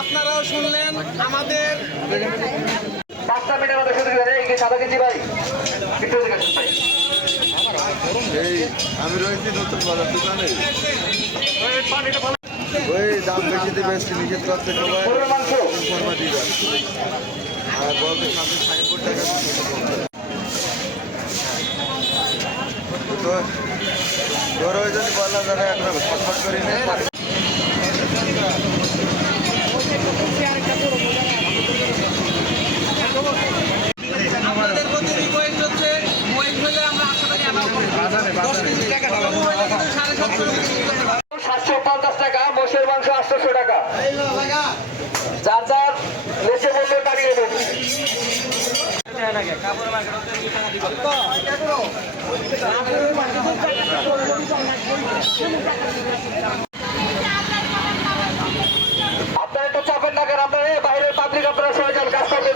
আপনারাও শুনলেন আমাদের পাঁচটা মিনিটের মধ্যে শুরু করে এই সাদা কেজি ভাই একটু আমি রয়েছি নতুন বাজার দোকানে ওই দাম বেশিতে বেশি নিষেধ করতে সবাই ইনফরমেটিভ আর বলতে সামনে সাইনবোর্ড টাকা তো তোর ওই জন্য বললাম যারা এখন ছটফট করি না আমাদের প্রতি রিকোয়েস্ট হচ্ছে মোবাইল হলে আমরা 750 টাকা মোষের মাংস 800 টাকা যার যার লেসে বললে দাঁড়িয়ে দেবেন আপনারা একটু চাপের লাগান আপনারা বাইরের পাবলিক আপনারা সবাই যান কাজ করতে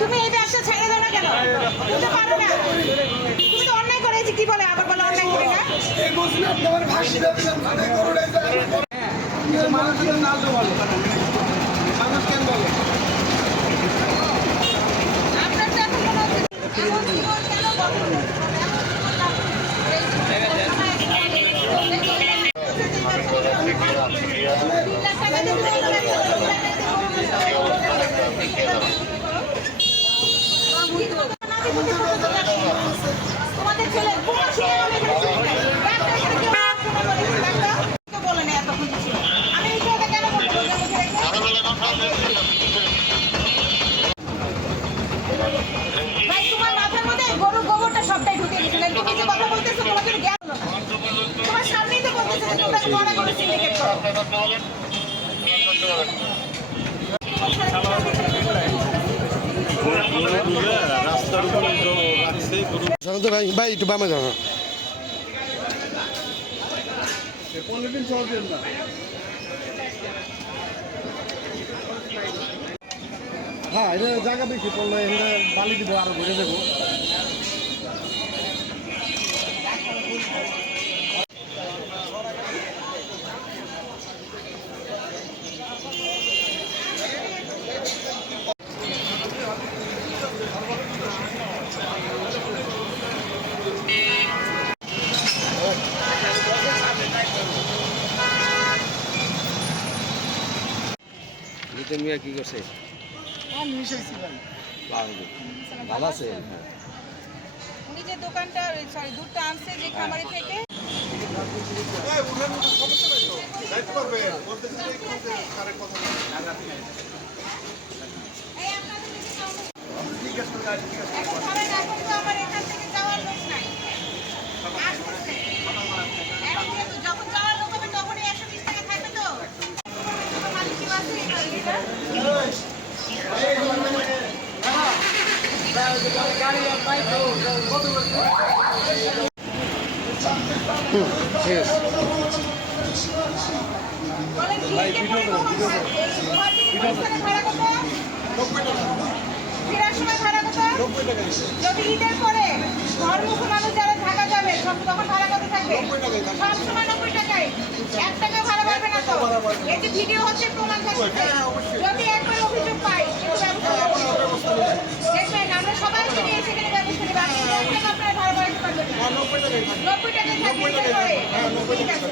তুমি এই ব্যবসা ছেড়ে দাও না কেন? তুমি তো পারো না। তুমি তো অন্যায় করেছি কি বলে আবার বলো অন্যায় করে না? এই বসলে আপনি আমার ভাষী দেবেন মানে করুন এই মানুষের নাচ বলে মানুষ কেন বলে আপনার তো এখন মনে হচ্ছে এমন জীবন কেন বলো? তোমাদের ছেলে বলে না এতক্ষণ ছিল আমি এই কথা কেন বলবো ভাই তোমার মাথার মধ্যে গরুর গোবরটা সবটাই ঢুকে গেছিল তুমি যে কথা বলতেছো তোমাকে জ্ঞান হলো না তোমার সামনেই তো বলতেছো যে তোমরা বড় বড় সিন্ডিকেট করো রাস্তার উপরে রাখছে ভাই ভাই একটু বামে যাও হ্যাঁ এটা জায়গা বেশি পড়লো এখানে বালি দিব আরো ঘুরে দেবো নিতেন মিয়া কি করছে? ভালো আছে উনি যে দোকানটা সরি দুধটা আনছে যে খামারি থেকে আমার এখান থেকে যাওয়ার লোক নাই যখন যাওয়ার লোক হবে তখনই 120 টাকা থাকবে তো মালিক কি আছে যদি ঈদের পরে ঘরমুখ মানুষ যারা ঢাকা যাবে তখন ভাড়া কত থাকবে সব সময় 90 টাকায় 1 টাকা ভাড়া পাবে না তো এই যে ভিডিও হচ্ছে প্রমাণ করছে যদি একবার অভিযোগ পাই দেখবেন আমরা সবাই মিলে সেখানে ব্যবস্থা নেব আপনারা ভাড়া বাড়াতে পারবেন 90 টাকায় থাকবে ঠিক আছে